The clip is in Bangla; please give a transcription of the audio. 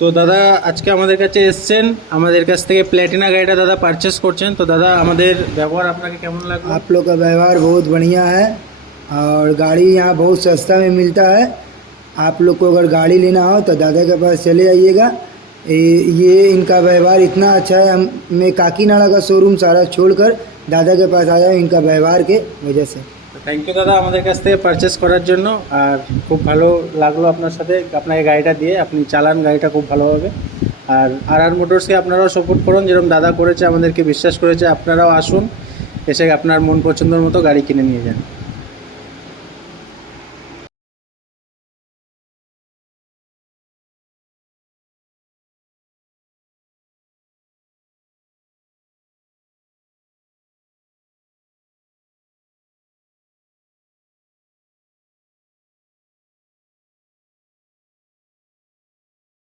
তো দাদা আজকে আমাদের কাছে এসেছেন, আমাদের কাছ থেকে প্ল্যাটিনা গাড়িটা দাদা পারচেস করছেন। তো দাদা আমাদের ব্যবহার আপনাকে কেমন লাগলো? आप लोग का व्यवहार बहुत बढ़िया है और गाड़ी यहाँ बहुत सस्ता में मिलता है। आप लोग को अगर गाड़ी लेना हो तो दादा के पास चले आइएगा। ये इनका व्यवहार इतना अच्छा है, मैं काकीनाडा का शोरूम सारा छोड़कर दादा के पास आया हूँ इनका व्यवहार के वजह से। থ্যাংক ইউ দাদা আমাদের কাছ থেকে পারচেস করার জন্য। আর খুব ভালো লাগলো আপনার সাথে, আপনাকে গাড়িটা দিয়ে। আপনি চালান গাড়িটা খুব ভালোভাবে। আর আর মোটরসকে আপনারাও সাপোর্ট করুন, যেরকম দাদা করেছে, আমাদেরকে বিশ্বাস করেছে। আপনারাও আসুন, এসে আপনার মন পছন্দের মতো গাড়ি কিনে নিয়ে যান।